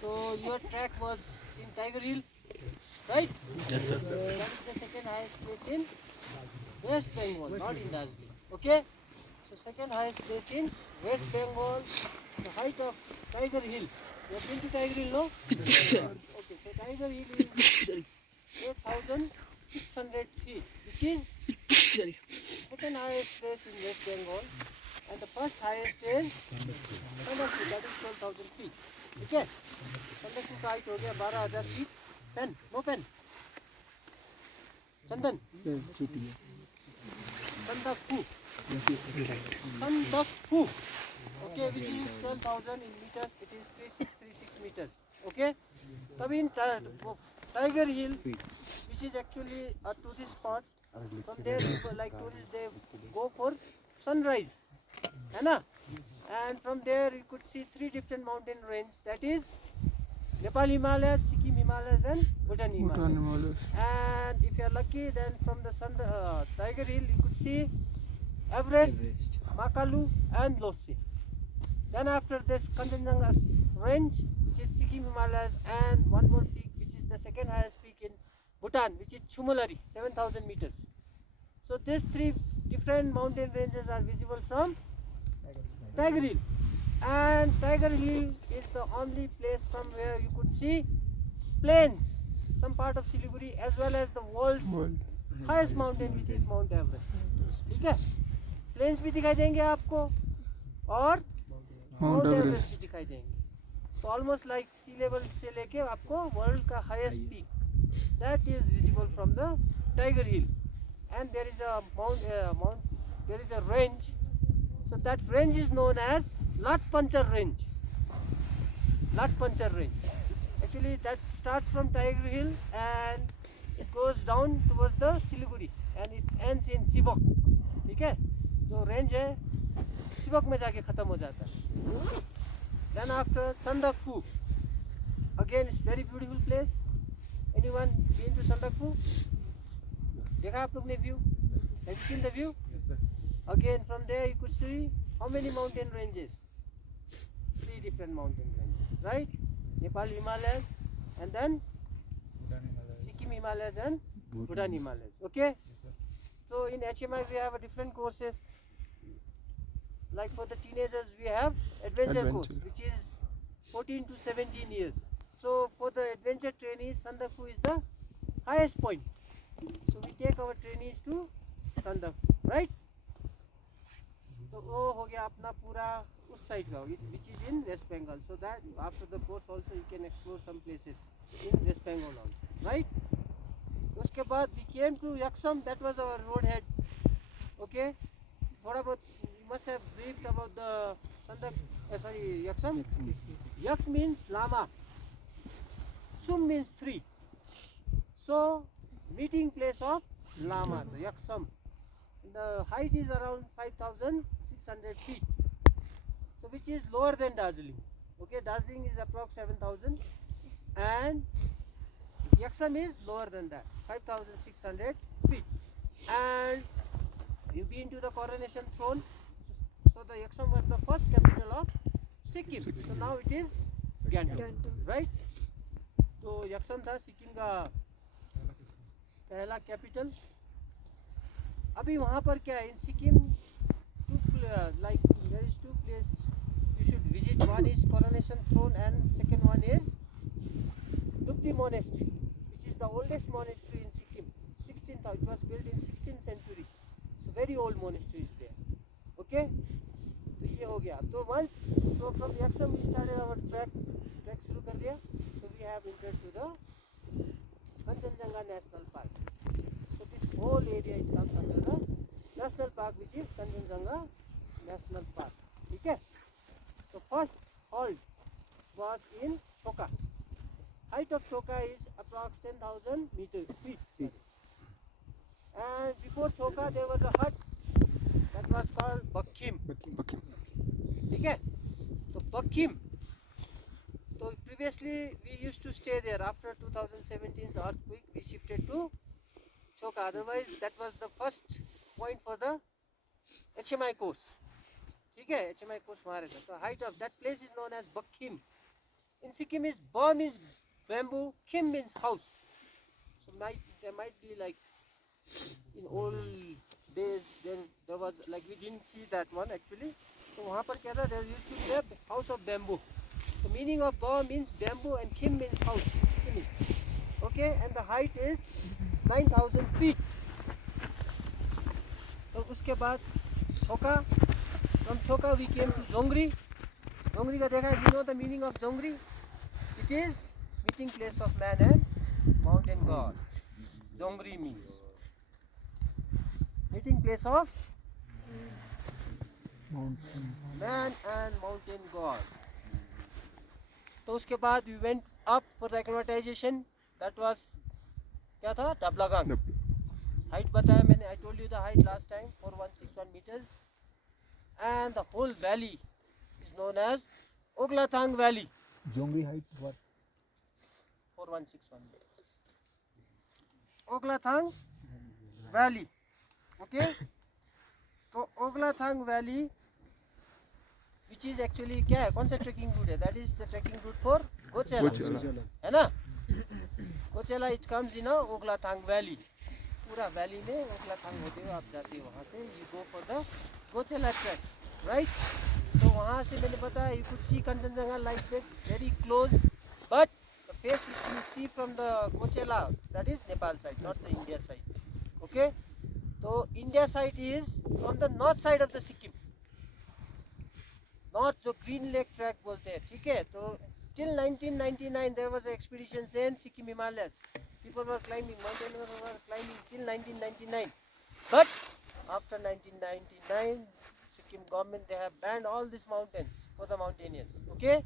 So your track was in Tiger Hill, right? Yes, sir. That is the second highest place in West Bengal, not in Darjeeling. Okay? So second highest place in West Bengal, the height of Tiger Hill. You have been to Tiger Hill, no? Okay, so Tiger Hill is 8,600 feet, which is second highest place in West Bengal, and the first highest is Sandakpur, that is 12,000 feet. ठीक है? Sandakpur का height हो गया 12,000 feet. Pen, no pen. Chandan. Sandakpur. Sandakpur. Okay, which is 12,000 in meters. It is 3636 meters. Okay. तब in Tiger Hill, which is actually a tourist spot. From there, people like tourists, they go for sunrise, है ना? And from there you could see three different mountain ranges. That is Nepal Himalayas, Sikkim Himalayas, and Bhutan Himalayas. And if you are lucky, then from the Tiger Hill you could see Everest, Makalu, and Lhotse. Then after this Kanchenjunga range, which is Sikkim Himalayas, and one more peak, which is the second highest peak in Bhutan, which is Chumulari, 7,000 meters. So these three different mountain ranges are visible from Tiger Hill. And Tiger Hill is the only place from where you could see plains, some part of Siliguri, as well as the world's highest mountain, which is Mount Everest. ठीक है? Plains भी दिखाई देंगे आपको और Mount Everest भी दिखाई देंगे. So almost like sea level से लेके आपको world का highest peak, that is visible from the Tiger Hill. And there is a there is a range. So that range is known as Lat Panchar range. Lat Panchar range. Actually, that starts from Tiger Hill and it goes down towards the Siliguri and it ends in Sibok. ठीक है? जो range है Sibok में जाके खत्म हो जाता है. Then after Sandakphu, again it's very beautiful place. Anyone been to Sandakphu? देखा आप लोग ने view? Have you seen the view? Yes, sir. Again from there you could see how many mountain ranges? Three different mountain ranges, right? Nepal Himalayas, and then Sikkim Himalayas and Bhutan Himalayas. Okay? Yes, sir. So in HMI we have a different courses. Like for the teenagers we have adventure course, which is 14 to 17 years. So for the adventure trainees, Sandakphu is the highest point. So we take our trainees to Sandakphu, right? तो वो हो गया अपना पूरा उस side का, which is in West Bengal. So that after the course also you can explore some places in West Bengal also, right? उसके बाद we came to Yaksam. That was our roadhead. Okay. थोड़ा बहुत you must have briefed about the Yaksam. Yak means Lama. Sum means tree. So meeting place of Lama, the Yaksam. The height is around 5,600 feet. So which is lower than Darjeeling. Okay, Darjeeling is approx 7,000 and Yaksam is lower than that, 5,600 feet. And you've been to the coronation throne. So the Yaksam was the first capital of Sikkim. So now it is Gangtok, right? तो यक्षम था सिक्किम का पहला capital. अभी वहाँ पर क्या है, इन Sikkim like there is two places you should visit. One is Coronation Throne and second one is Dupti Monastery, which is the oldest monastery in Sikkim. 16th, it was built in 16th century. So very old monastery is there. Okay, तो ये हो गया. तो once so from Yaksam we started our trek शुरू कर दिया. So we have entered to the Kanchenjunga National Park. So this whole area it comes under the national park, which is Kanchenjunga National Park. ठीक है? So first halt was in Choka. Height of Choka is approx 10,000 feet. And before Choka there was a hut that was called Bakkim. ठीक है? तो Bakkim. So previously we used to stay there. After 2017's earthquake we shifted to Choka. Otherwise that was the first point for the HMI course. ठीक है? HMI course वहाँ रहता. So height of that place is known as Bakkim. In Sikkim is Ba means bamboo, Kim means house. So there might be like in old days there was like we didn't see that one actually. So वहाँ पर क्या था? There used to be a house of bamboo. The meaning of Ba means bamboo and Kim means house. Okay, and the height is 9,000 feet. तो उसके बाद Choka, from Choka we came to Zongri. Zongri का देखा, you know the meaning of Zongri? It is meeting place of man and mountain god. Zongri means meeting place of man and mountain god. तो उसके बाद we went up for the acclimatization. That was क्या था? Dablagang. Height बताया मैंने. I told you the height last time, 4161 meters. And the whole valley is known as Oglathang Valley. Zongri height what? 4161 meters. Oglathang Valley. Okay. तो Oglathang Valley, which is actually क्या है? कौन सा trekking route है? That is the trekking route for Gochela. है ना? Gochela it comes in a Oglathang Valley. पूरा valley में Oglathang होते हुए आप जाते हो वहाँ से. You go for the Gochela trek, right? तो वहाँ से मैंने बताया you could see Kanchenjunga like that very close, but the face which you see from the Gochela, that is Nepal side, not the India side. Okay? So India side is from the north side of the Sikkim. North जो Green Lake track बोलते हैं, ठीक है? तो till 1999 there was an expedition in Sikkim Himalayas. People were climbing, mountaineers were climbing till 1999. But after 1999, Sikkim government they have banned all these mountains for the mountaineers. Okay,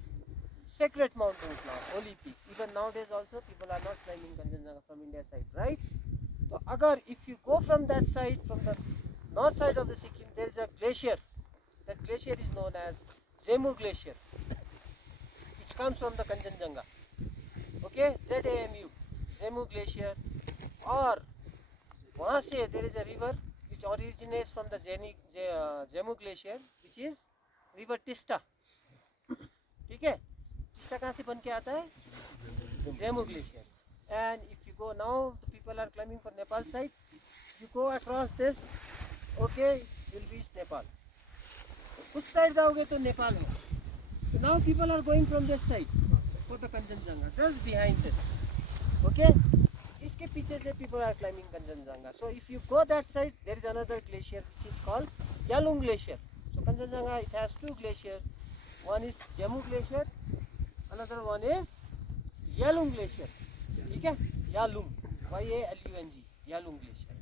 sacred mountains now, holy peaks. Even nowadays also people are not climbing Kanchenjunga from India side, right? So agar if you go from that side, from the north side of the Sikkim, there is a glacier. That glacier is known as Zemu Glacier, which comes from the Kanchenjunga. Okay, ZAMU, Zemu Glacier. Or वहाँ से there is a river which originates from the Zemu Glacier, which is river Tista. ठीक है? Tista कहाँ से बन के आता है? Zemu Glacier. And if you go now, the people are climbing for Nepal side. You go across this, okay, you'll reach Nepal. उस side जाओगे तो नेपाल में. So now people are going from this side for the Kanchenjunga, just behind this. Okay? इसके पीछे से people are climbing Kanchenjunga. So if you go that side, there is another glacier which is called Yalung Glacier. So Kanchenjunga, it has two glaciers. One is Zemu Glacier, another one is Yalung Glacier. ठीक है? Yalung, YALUNG, Yalung Glacier.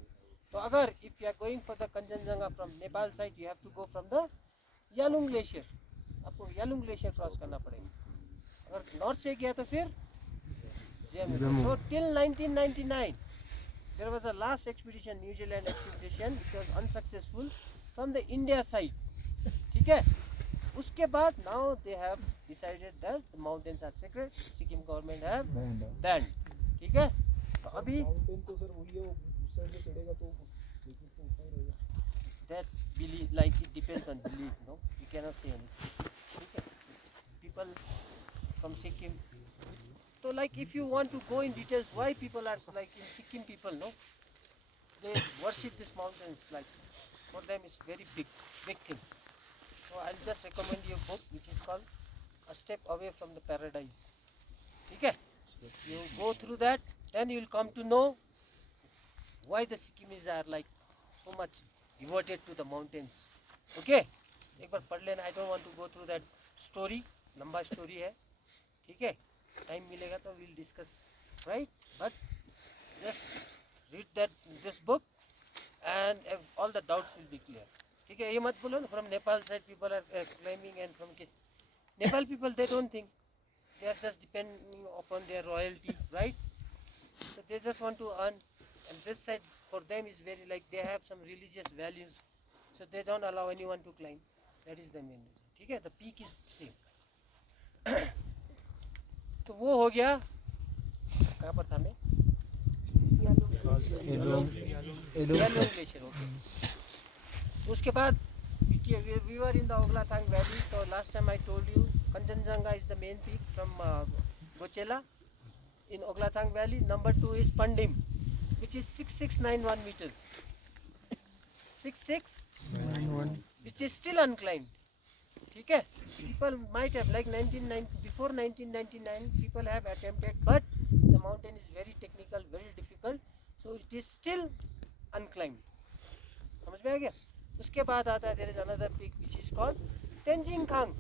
So अगर if you are going for the Kanchenjunga from Nepal side, you have to go from the Yalung Glacier. आपको Yalung Glacier cross करना पड़ेगा. अगर north से गया तो फिर So till 1999, there was a last expedition, New Zealand expedition, which was unsuccessful from the India side. ठीक है? उसके बाद now they have decided that the mountains are sacred. Sikkim government have banned. ठीक है? तो अभी mountain तो sir वही है, वो उस साइड से चढ़ेगा तो देखिए तो ऊपर रहेगा. that belief, like it depends on belief, no? You cannot say anything. ठीक है? People from Sikkim. So like if you want to go in details why people are like in Sikkim people, no, they worship these mountains, like for them it's very big thing. So I'll just recommend you a book which is called A Step Away from the Paradise. Okay, you go through that, then you will come to know why the Sikkimis are like so much devoted to the mountains. Okay, एक बार पढ़ लेना. I don't want to go through that story, लंबा story है. ठीक है, time मिलेगा तो we'll discuss, right? But just read this book and all the doubts will be clear. ठीक है, ये मत बोलो ना from Nepal side people are claiming and from Nepal people they don't think, they are just depending upon their royalty, right? So they just want to earn, and this side for them is very like they have some religious values, so they don't allow anyone to climb. That is the main reason. ठीक है, the peak is same. तो वो हो गया. कहाँ पर था मैं? Yalung Glacier. Okay. उसके बाद we were in the Oglathang Valley. So last time I told you Kanchenjunga is the main peak. from Gochela in Oglathang Valley. Number 2 is Pandim, which is 6691 meters. 6691, which is still unclimbed. Okay? People might have, like before 1999, people have attempted, but the mountain is very technical, very difficult, so it is still unclimbed. समझ में आ गया? उसके बाद आता है, there is another peak which is called Tenzing Khang.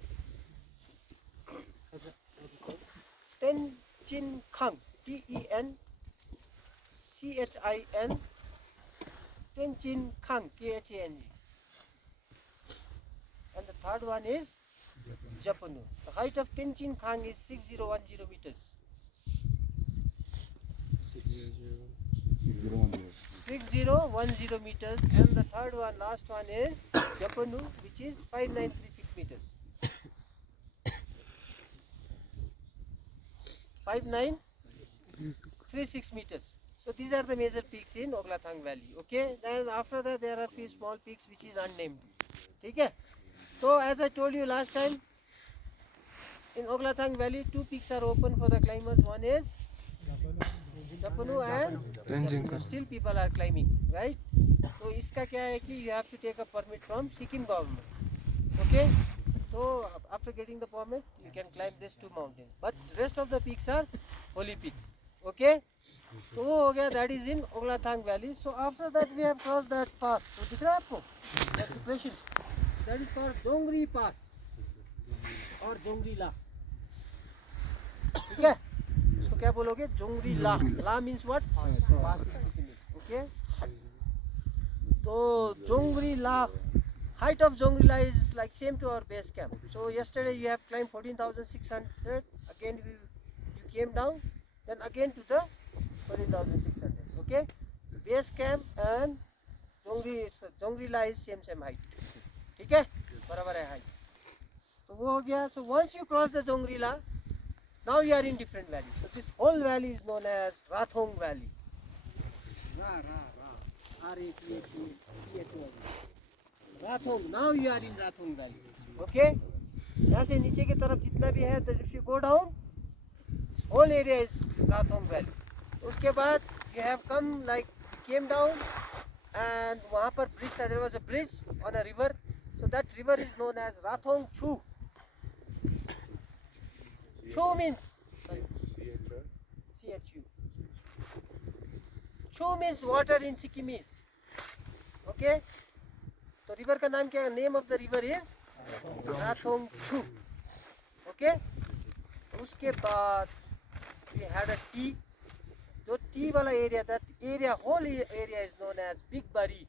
Tenzing Khang, Tenzchin, Tenzing Khang, Khang. And the third one is Japanu. The height of Tenzing Khang is 6010 meters. 6010 meters, and the third one, last one is Japanu, which is 5936 meters. 5936 meters. So these are the major peaks in Oglathang Valley. Okay, then after that there are few small peaks which is unnamed. Okay. So as I told you last time, in Oglathang Valley 2 peaks are open for the climbers. One is Japanu and Tenzing. Still people are climbing, right? So iska kya hai ki you have to take a permit from Sikkim government. Okay? So after getting the permit, you can climb these 2 mountains. But rest of the peaks are holy peaks. Okay? So वो हो गया, that is in Oglathang Valley. So after that we have crossed that pass. So दिख रहा है आपको? That's the question. That is called Dongri Pass or Dongri La. ठीक है? So क्या बोलोगे? Dongri La. La means what? Pass is Sikkim. Okay? So Dongri La. Height of Dongri La is like same to our base camp. So yesterday you have climbed 14,600. Again you came down. Then again to the 14,600. Okay? Base camp and Dongri La is same height. ठीक है? बराबर है height. तो वो हो गया. So once you cross the Dongri La, now you are in different valley. So this whole valley is known as Rathong Valley. Rathong. Now you are in Rathong Valley. Okay? यहाँ से नीचे की तरफ जितना भी है, if you go down, this whole area is Rathong Valley. उसके बाद you have come, like came down, and वहाँ पर bridge था. There was a bridge on a river. So that river is known as Rathong Chu. Chu means CHU. Chu means water in Sikkimese. Okay? So river का नाम क्या है? Name of the river is Rathong Chu. Okay? उसके बाद we had a tea. जो tea वाला area, that area, whole area is known as Big Bari.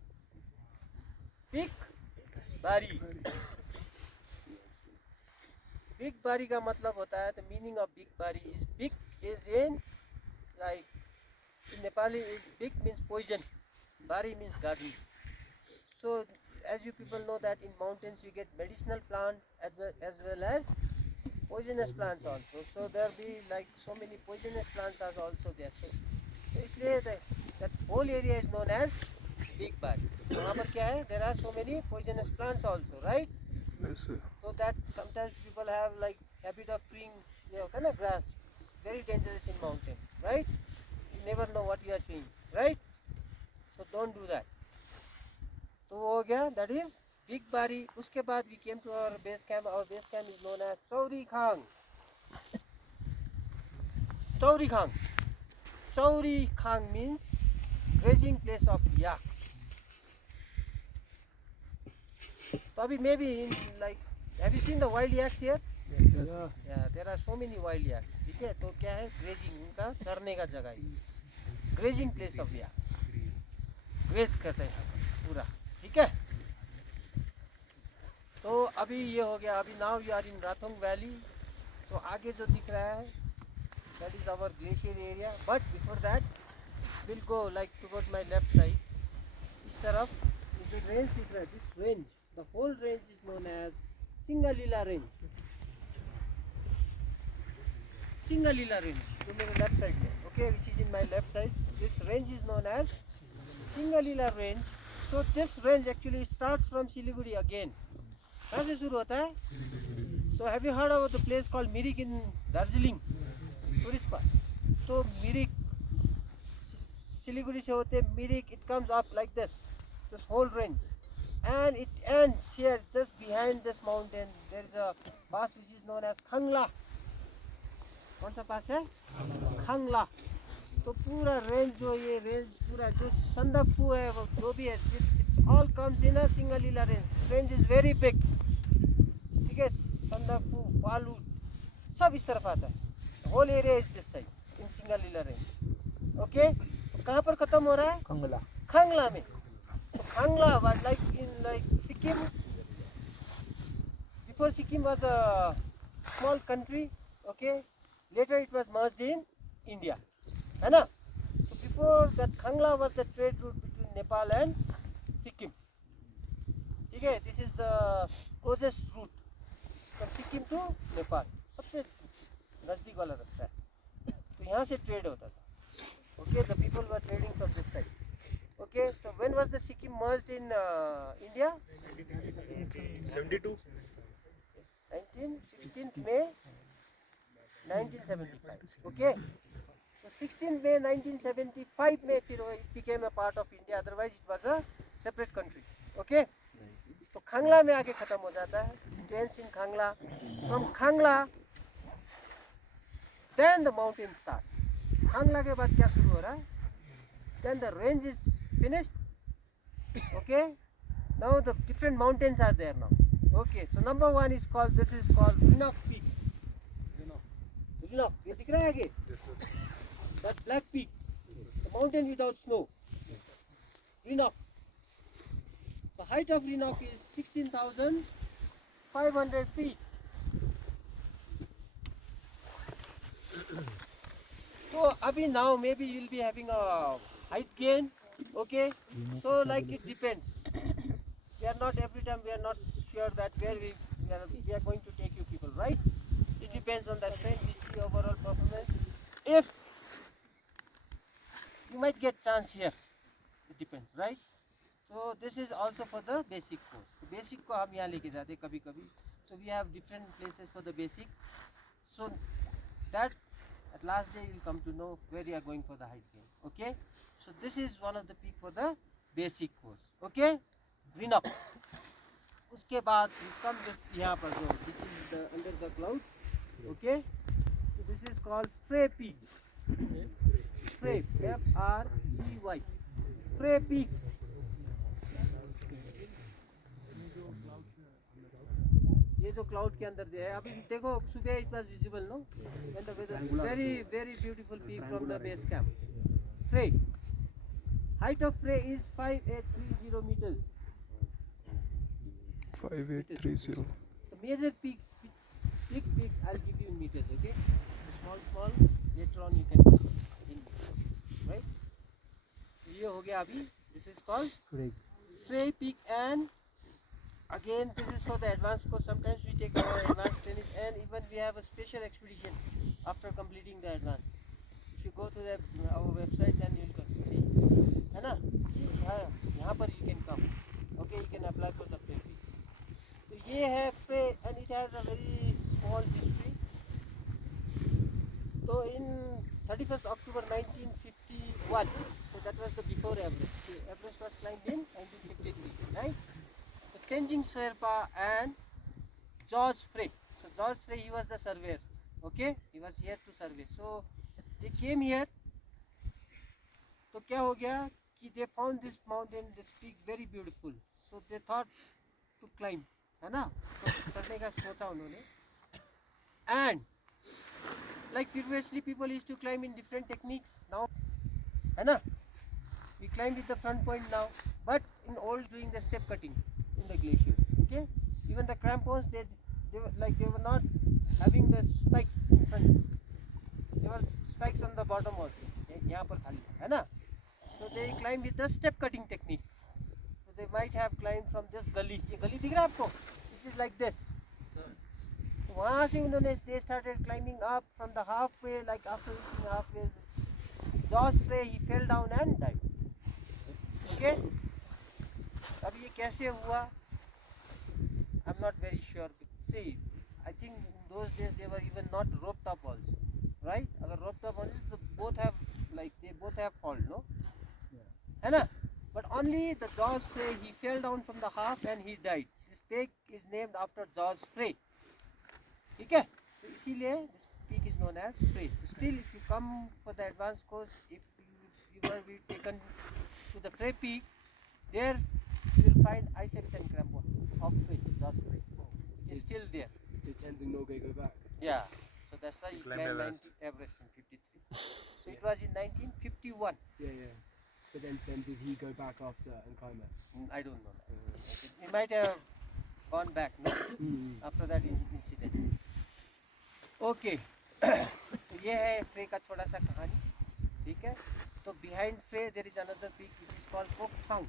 Big Bari. Big Bari का मतलब होता है, the meaning of Big Bari is big is in, like in Nepali is big means poison, Bari means garden. So as you people know that in mountains you get medicinal plant as well as poisonous plants also. So there be like so many poisonous plants are also there. So इसलिए that whole area is known as Big Bari. वहाँ पर क्या है? There are so many poisonous plants also, right? Yes, sir. So that sometimes people have like habit of chewing, kind of grass. It's very dangerous in mountain, right? You never know what you are chewing, right? So don't do that. तो वो हो गया, that is Big Bari. उसके बाद we came to our base camp. Our base camp is known as Chauri Khang. Chauri Khang. Chauri Khang means grazing place of yaks. So अभी maybe in like, have you seen the wild yaks here? Yeah, there are so many wild yaks. ठीक है? तो क्या है? Grazing, उनका चरने का जगह है. Grazing place of yaks. Graze करते हैं पूरा. ठीक है? तो अभी ये हो गया. अभी now you are in Rathong Valley. तो आगे जो दिख रहा है, that is our glacier area. But before that, we'll go like towards my left side. इस तरफ जो range दिख रहा है, this range, the whole range is known as Singalila range. Singalila range, जो मेरे left side में, okay, which is in my left side. This range is known as Singalila range. So this range actually starts from Siliguri again. कहाँ से शुरू होता है? So have you heard about the place called Mirik in Darjeeling? Tourist spot. So Mirik, Siliguri se hote Mirik, it comes up like this whole range, and it ends here just behind this mountain. There is a pass which is known as Khangla. कौन सा पास है? खंगला. तो पूरा range जो ये range पूरा जो संदकफू है वो जो भी है, it's all comes in a Singalila range. Range is very big. ठीक है, संदकफू, फालू सब इस तरफ आता है. Whole area is this side in Singalila range. Okay, तो कहाँ पर खत्म हो रहा है? खंगला. खंगला में. तो Khangla was like in like Sikkim. Before Sikkim was a small country. Okay, later it was merged in India, है ना? So before that Khangla was the trade route between Nepal and Sikkim. ठीक है, this is the closest route from Sikkim to Nepal. सबसे नज़दीक वाला रास्ता है. तो यहाँ से ट्रेड होता था. Okay, the people were trading from this side. Okay, so when was the Sikkim merged in India? 72. 16th May 1975. Okay, so 16th May 1975 में फिर it became a part of India. Otherwise it was a separate country. Okay, तो खांगला में आके खत्म हो जाता है. It ends in Khangla. From Khangla, then the mountain starts. खांगला के बाद क्या शुरू हो रहा है? Then the range is finished. Okay, now the different mountains are there now. Okay, so number one is called, this is called Rinok Peak. Rinok, ये दिख रहा है आगे? That black peak, the mountain without snow. Rinok. The height of Rinok is 16,500 feet. So अभी now maybe you'll be having a height gain. Okay, so like it depends. We are not every time, we are not sure that where we are going to take you people, right? It depends on the strength we see overall performance. If you might get chance here, it depends, right? So this is also for the basic course. So basic को हम यहाँ लेके जाते हैं कभी कभी. So we have different places for the basic. So that at last day you will come to know where you are going for the height gain. Okay? So this is one of the peak for the basic course. Okay? Rinok. उसके बाद come this यहाँ पर जो which is the under the cloud. Okay? So this is called Frey Peak. Frey, F-R-E-Y. Frey Peak. ये जो cloud के अंदर है, अभी देखो सुबह it was visible, no? And the weather, very very beautiful peak from the base camp. Frey. Height of Frey is 5830 meters. 5830. The major peaks, big peaks, I'll give you in meters, okay? The small, later on you can put in meters, right? So ये हो गया अभी. This is called Frey Peak, and again this is for the advanced course. Sometimes we take our advanced training, and even we have a special expedition after completing the advanced. If you go to our website, then you will see, है ना? यहाँ पर you can come. Okay, you can apply for the Frey Peak. So ये है Frey, and it has a very small history. So in 31st October 1951, so that was the before Everest. The Everest was climbed in 1953, right? So Tenzing Sherpa and George Frey. So George Frey, he was the surveyor. Okay, he was here to survey. So they came here. तो क्या हो गया कि they found this mountain, this peak very beautiful. So they thought to climb, है ना? तो करने का सोचा उन्होंने. And like previously people used to climb in different techniques. Now, है ना? We climb with the front point now, but in old doing the step cutting in the glaciers. Okay, even the crampons they were not having the spikes in front. There were spikes on the bottom also. यहाँ पर खाली है ना? So they climb with the step cutting technique. So they might have climbed from this gully. ये गली दिख रहा है आपको? It is like this. So वहाँ से उन्होंने they started climbing up from the halfway, like after reaching halfway, George Frey he fell down and died. Okay? अब ये कैसे हुआ? I'm not very sure. See, I think in those days they were even not roped up also, right? अगर roped up only, so both have like they both have fall, no? है ना? But only the George Frey, he fell down from the half and he died. This peak is named after George Frey. ठीक है? तो इसीलिए this peak is known as Frey. So still, if you come for the advanced course, if you were be taken to the Frey peak, there you will find Isaac and Crampo of Frey, George Frey. It is still there. Did Tenzing Norgay go back? Yeah. So that's why he Climbed climbed Everest. Everest in 53. So it was in 1951. Yeah. But then did he go back after and climb it? I don't know. He might have gone back, no? After that incident. Okay. तो ये है फ्रे का थोड़ा सा कहानी, ठीक है? तो behind फ्रे there is another peak which is called Kokthang.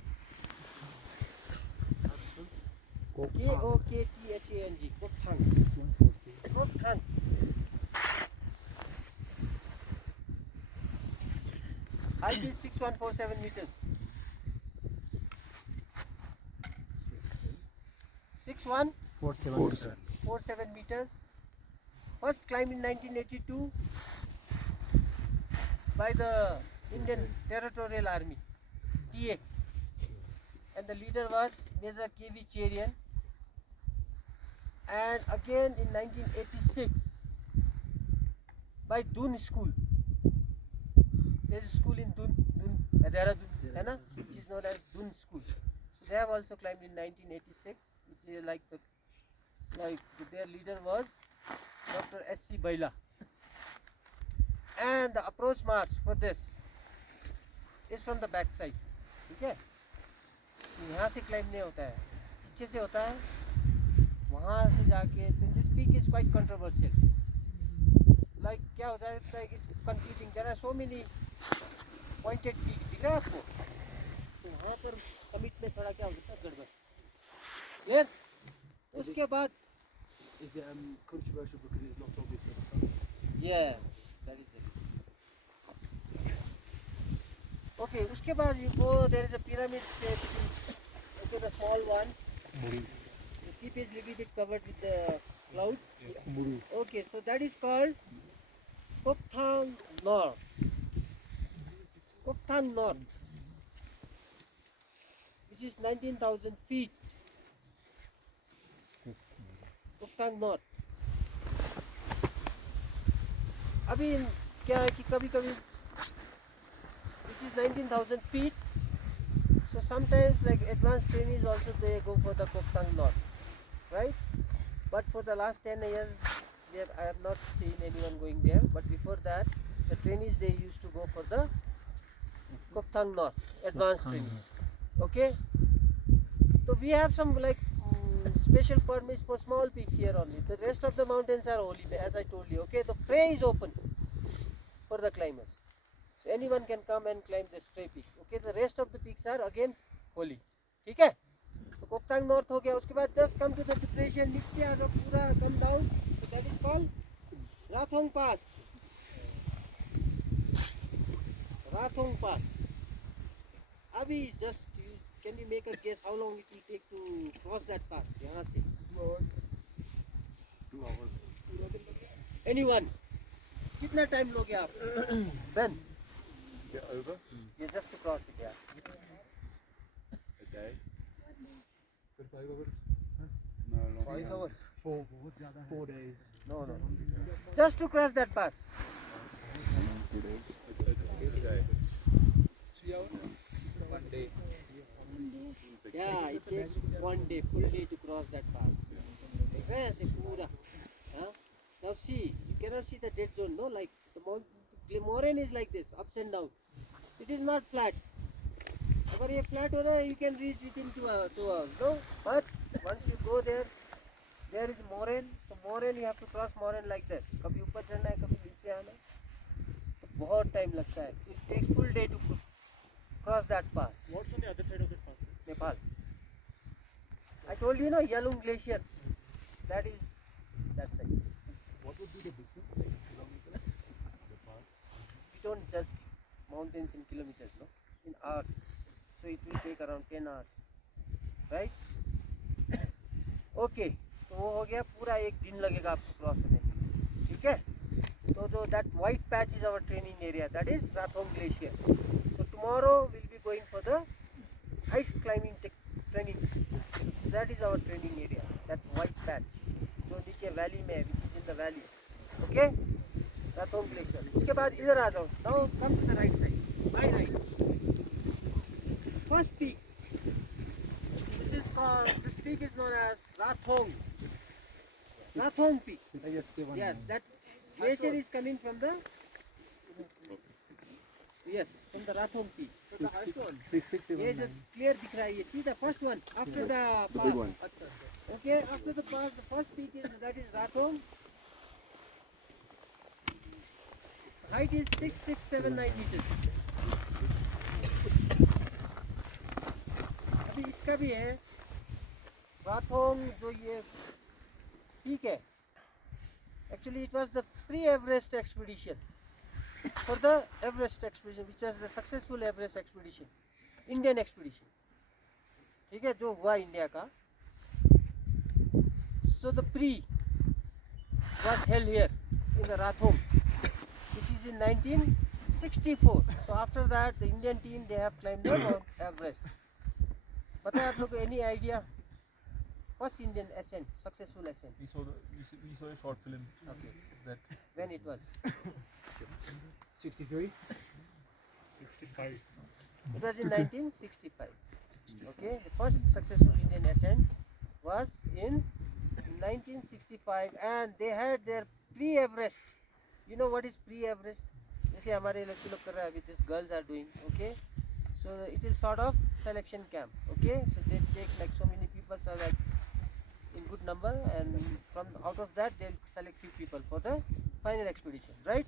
Kokthang. Kokthang. Kokthang. Height is 6147 meters. 6147 meters. First climbed in 1982 by the Indian Territorial Army, TA, and the leader was Major K.V. Cherian. And again in 1986 by Dun School. There is a school in Dun, Dehradun, है ना? Which is known as Dun School. So they have also climbed in 1986, which is like their leader was Dr. S.C. Baila. And the approach march for this is from the back side. ठीक है? यहाँ से climb नहीं होता है, पीछे से होता है, वहाँ से जाके. This peak is quite controversial. Like क्या होता है? Like it's confusing. There are so many pointed peaks. दिख रहा है आपको? तो वहाँ पर summit में थोड़ा क्या होता है? गड़बड़. Clear? उसके बाद Is it controversial because it's not obvious where the sun is? yeah, that is it. Okay, उसके बाद you go, there is a pyramid shape. Okay, the small one. The tip is little bit covered with the cloud. Okay, so that is called Kokthang North. Kokthang North, which is 19,000 feet. Kokthang North. अभी क्या है कि कभी-कभी which is 19,000 feet. So sometimes like advanced trainees also they go for the Kokthang North, right? But for the last 10 years I have not seen anyone going there. But before that, the trainees they used to go for the Kokthang North, advanced trainees. Okay? So we have some like special permits for small peaks here only. The rest of the mountains are holy, as I told you. Okay? The Frey is open for the climbers. So anyone can come and climb the Frey peak. Okay? The rest of the peaks are again holy. ठीक है? तो कोकतांग north हो गया. उसके बाद just come to the depression. नीचे आ जाओ पूरा, come down. So that is called Rathong Pass. Rathong Pass. अभी just can you make a guess how long it will take to cross that pass? यहाँ से. 2 hours. Anyone? कितना time लोगे आप? Ben. Get over? Yeah, just to cross it, yeah. A day. 5 hours? No, long. 5 hours? 4 days. No. Just to cross that pass. A day. 3 hours? 1 day. Yeah, it takes 1 day, full day to cross that pass. देख रहे हैं ऐसे पूरा. हाँ? Now see, you cannot see the dead zone, no? Like the moraine is like this, ups and down. It is not flat. अगर ये flat हो रहा है, you can reach within 2 hours, no? But once you go there, there is moraine. So moraine you have to cross moraine like this. कभी ऊपर चढ़ना है, कभी नीचे आना है. तो बहुत time लगता है. It takes full day to cross that pass. What's on the other side of the pass? Nepal. I told you, no, Yalung Glacier. That is that side. What would be the distance, like kilometers? The pass? We don't judge mountains in kilometers, no, in hours. So it will take around 10 hours, right? Okay. तो वो हो गया पूरा एक दिन लगेगा आपको cross होने में, ठीक है। तो जो that white patch is our training area, that is Rathong glacier. So tomorrow will be going for the ice climbing training, that is our training area, that white patch जो नीचे वैली में है, which is in the valley, okay, Rathong glacier. उसके बाद इधर आ जाओ, now come to the right side, my right, first peak, this peak is known as Rathong Peak. Yes, that glacier is coming from the Rathong Peak. So the highest one. ये जो clear दिख रहा है, ये see the first one after the pass. Okay, after the pass, the first peak is Rathong. Height is 6679 meters. अभी इसका भी है राथोंग जो ये पीक है, actually it was the pre Everest expedition for the Everest expedition which was the successful Everest expedition, Indian expedition, ठीक है, जो हुआ इंडिया का। So the pre was held here in the Rathong which is in 1964. So after that the Indian team they have climbed the Mount Everest. बताए आप लोग को any idea? First Indian ascent, successful ascent. We saw a short film. Okay. That When it was? 63. 65. It was in 1965. Okay. The first successful Indian ascent was in 1965, and they had their pre-Everest. You know what is pre-Everest? जैसे हमारे लड़के लोग कर रहे हैं अभी, this girls are doing. Okay. So it is sort of selection camp. Okay. So they take like so many people, so like in good number, and from out of that they'll select few people for the final expedition, right?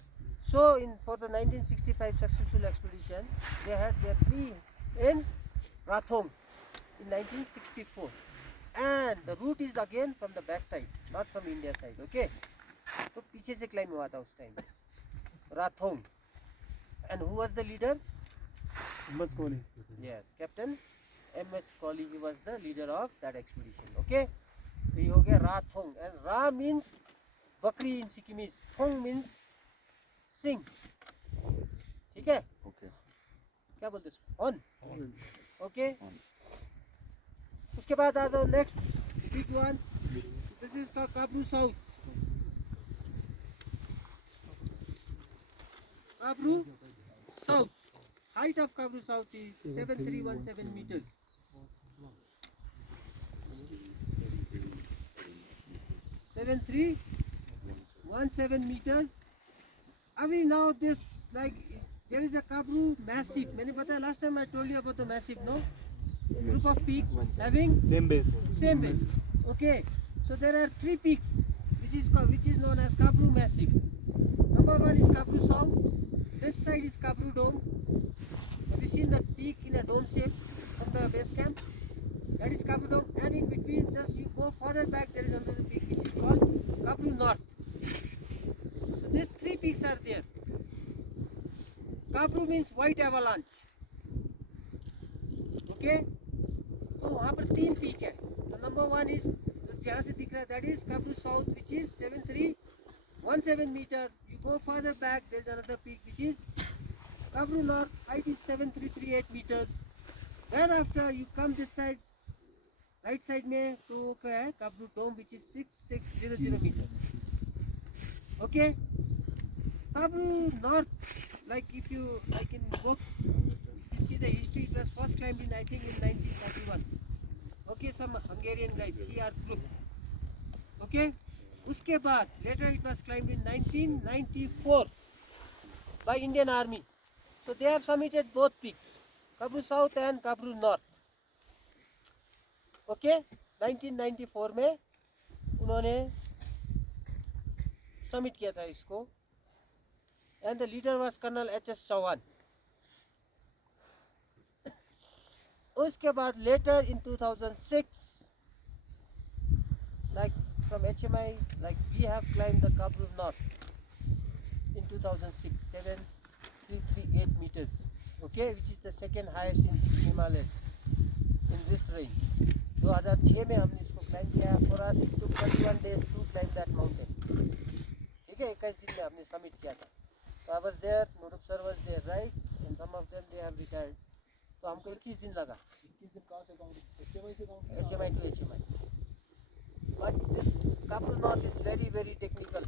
So for the 1965 successful expedition, they had their pre in Rathong in 1964, and the route is again from the back side, not from India side, okay? तो पीछे से climb हुआ था उस time राथोंग, and who was the leader? MS Kohli. Yes, Captain MS Kohli, he was the leader of that expedition, okay? तो ये हो गया राथोंग, and Ra means बकरी in Sikkimese, Thong means Singh, ठीक है? Okay. क्या बोलते हैं? On. Okay. उसके बाद आ जाओ next big one. This is called Kabru South. Kabru South. Height of Kabru South is 7317 meters. 7317 meters. Abhi now this like there is a Kabru massif. मैंने बताया last time I told you about the massif, no? Group of peaks having Same base. same base. Okay. So there are three peaks which is known as Kabru massif. Number one is Kabru South. This side is Kabru Dome. Have you seen the peak in a dome shape from the base camp? That is Kabru Dome, and in between, just you go further back, there is another peak which is called Kabru North. So these three peaks are there. Kabru means white avalanche. Okay? तो वहाँ पर तीन peak है. तो number one is जहाँ से दिख रहा है, that is Kabru South, which is 7317 meter. You go further back, there is another peak which is Kabru North, height is 7338 meters. Then after you come this side, right side में तो क्या है Kabru Dome, which is 6600 meters. Okay? Kabru North, like if you like in books, if you see the history, it was first climbed in I think in 1941. Okay, some Hungarian guys, C.R. Group. Okay? उसके बाद later it was climbed in 1994 by Indian Army. So they have summited both peaks, Kabru South and Kabru North. Okay, 1994 में उन्होंने summit किया था इसको, and the leader was Colonel H.S. Chauhan. उसके बाद later in 2006, like from HMI, like we have climbed the Kabru North in 2006, 7338 meters, okay, which is the second highest in Himalayas in this range. 2006 में हमने इसको climb किया for us it took 21 days to climb that mountain. ठीक है, 21 दिन में हमने submit किया था. तो I was there, Nodup sir was there, right, and some of them they have retired. तो हमको 21 दिन लगा. 21 दिन कहाँ से काउंट, HMI से count? HMI to HMI. But this Kapur North is very very technical.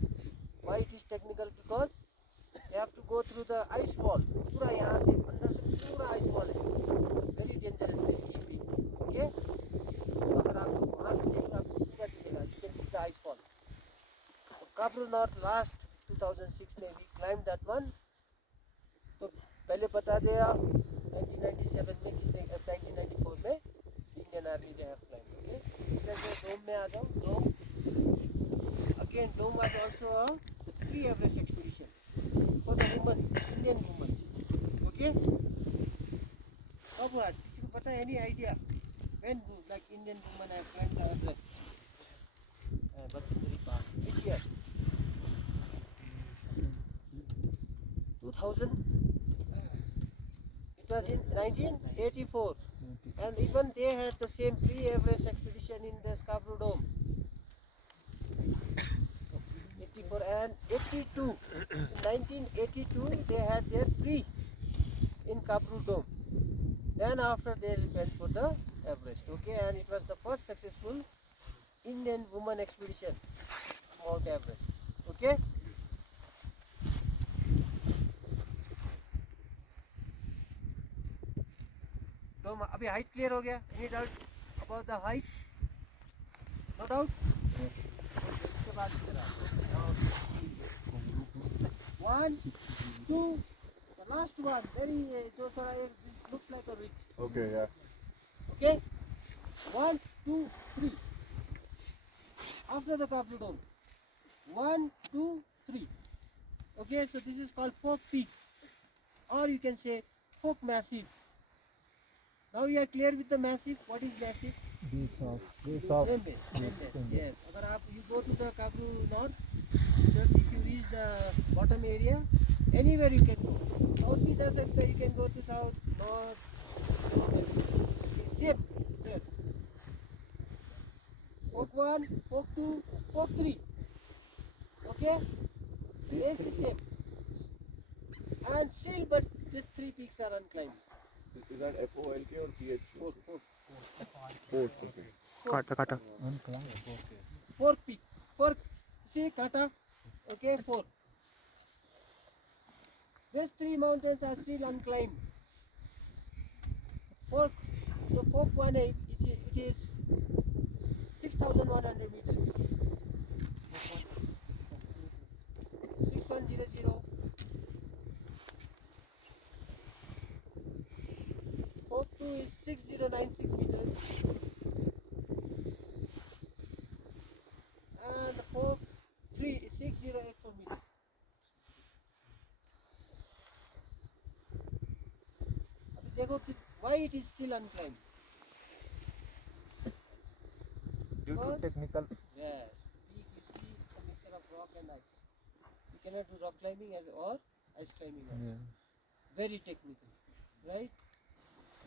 Why it is technical? Because you have to go through the ice wall. पूरा यहाँ से अंदर से पूरा ice wall है. Very dangerous, risky peak. Okay? तो अगर आप लोग वहाँ से देखेंगे आपको पूरा दिखेगा. You can see the ice wall. So Kapur North last 2006 में we climbed that one. तो पहले बता दिया 1997 में किसने 1994 में इंडियन आर्मी ने हैव क्लाइंब. ओके, जैसे डोम में आ जाओ. Dome again, dome was also a free Everest expedition for the womens, Indian womens. Okay, कब हुआ किसी को पता है? Any idea when like Indian women have climb the Everest? बच्चनपुरी पार्क. Which year? 2000. It was in 1984, and even they had the same pre-Everest expedition in the Skapru Dome. 84 and 82. In 1982, they had their pre in Kapru Dome. Then after they went for the Everest. Okay, and it was the first successful Indian woman expedition Mount Everest. Okay. तो अभी height clear हो गया. Any doubt about the height? No doubt. उसके बाद one to the last one very जो थोड़ा एक looks like a ridge. Okay, yeah. Okay, 1 2 3 after the Kapru Dome. 1 2 3. Okay, so this is called Folk Peak, or you can say Folk Massif. Now you are clear with the massif. What is massif? Base of Same base. same base. Yes. अगर आप you go to the Kapru North, just if you reach the bottom area, anywhere you can go. South भी जा सकते, you can go to south, north. Same. There. Folk 1, Folk 2, Folk 3. Okay. Base is same. And still, but these three peaks are unclimbed. Is that FOLK or PH? Fourth. Fourth, okay. काटा Fourth peak. Fourth. See, Kata. Okay, fourth. These three mountains are still unclimbed. Fourth. So Folk 1 it is 6,100 meters. 6100. Folk 2 is 6096 meters. And Folk 3 is 6084 meters. अभी देखो कि why it is still unclimbed? Due to technical. Yes, peak you see it's a mixture of rock and ice. You cannot do rock climbing or ice climbing. Also. Very technical, right?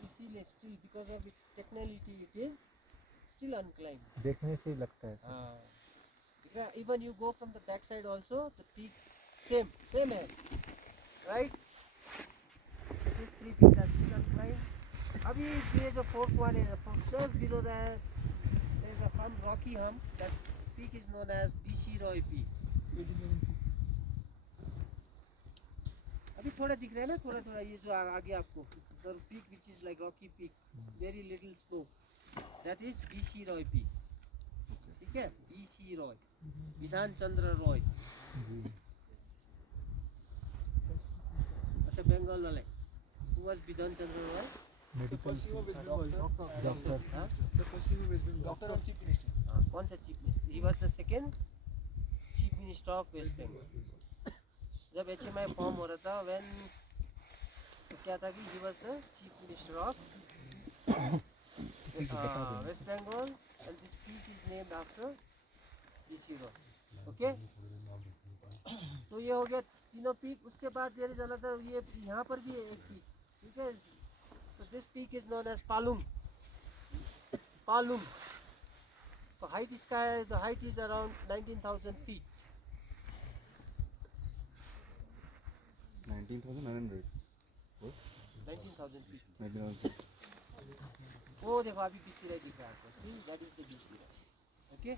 इसीलिए still because of its technicality it is still unclimbed. देखने से ही लगता है ऐसा. Yeah, even you go from the back side also, the peak same है, right? These three peaks are still unclimbed. अभी ये जो fourth one is just below that there is a hump, rocky hump. That peak is known as BC Roy Peak. अभी थोड़ा दिख रहा है ना, थोड़ा ये जो आगे आपको the peak which is like rocky peak, very little slope, that is BC Roy Peak. ठीक है, BC Roy, विधान चंद्र रॉय. अच्छा, बंगाल वाले. Who was Bidhan Chandra Roy? Doctor and Chief Minister. कौन सा chief minister? He was the second chief minister of West Bengal. जब HMI form हो रहा था, when तो क्या था कि he was the chief minister of West Bengal, and this peak is named after BC Roy. Okay? तो ये हो गया तीनों पीक. उसके बाद देर इज अनदर, ये यहाँ पर भी है एक पीक. ठीक है, तो this peak is known as Palung. तो हाइट इसका है, the height is around 19,000 feet. 19,900. 19,000 feet. 19,000. वो देखो अभी बीसीराय दिख रहा है आपको. सी दैट इज द बीसीराय. ओके,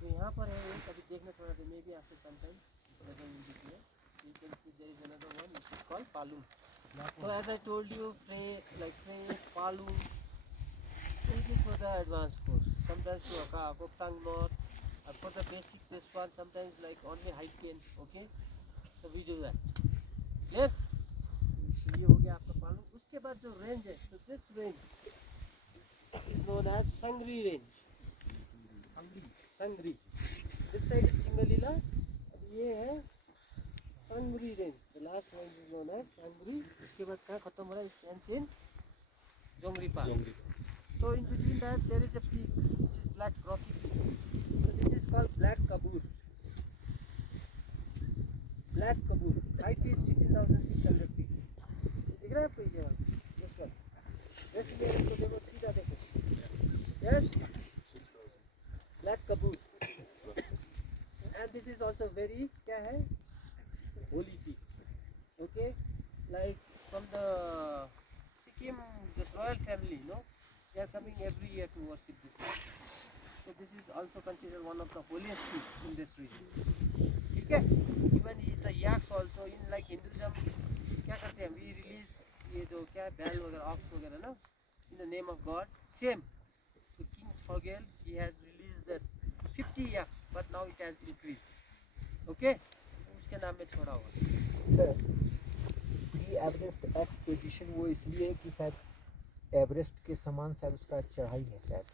तो यहाँ पर है एक, अभी देखना थोड़ा देर मे बी after some time you can see there is another one which is called Palung. So as I told you, Pray, Palung, it is for the advanced course. Sometimes to Koktang North, for the basic this one, sometimes like only height gain. Okay, so we do that. Clear? So ये हो गया आपका Palung. उसके बाद जो range है, so this range is known as Sangri range. Sangri. This side is Singalila. ये है Sangri range. The last range is known as Sangri. इसके बाद कहाँ खत्म हो रहा है? It ends in Jongri Pass. So in between that there is a peak which is Black Rocky Peak. So this is called Black Kabur. Black Kabur. Height is 16,600 feet. दिख रहा है आपको ये? This one. West India इसको देखो, सीधा देखो. Yes. Black Kabur. And this is also very क्या है? Holy peak. Okay, like from the Sikkim, this royal family, no, they are coming every year to worship this place. So this is also considered one of the holiest peaks in this region. ठीक है? Even the yaks also in like Hinduism क्या करते हैं? We release ये जो क्या बैल वगैरह, ox वगैरह ना, in the name of God. Same. So King Thogel, he has released this 50 yaks, but now it has increased. Okay? उसके नाम में छोड़ा हुआ. सर ये एवरेस्ट एक्सपेडिशन वो इसलिए कि शायद एवरेस्ट के समान शायद उसका चढ़ाई है शायद.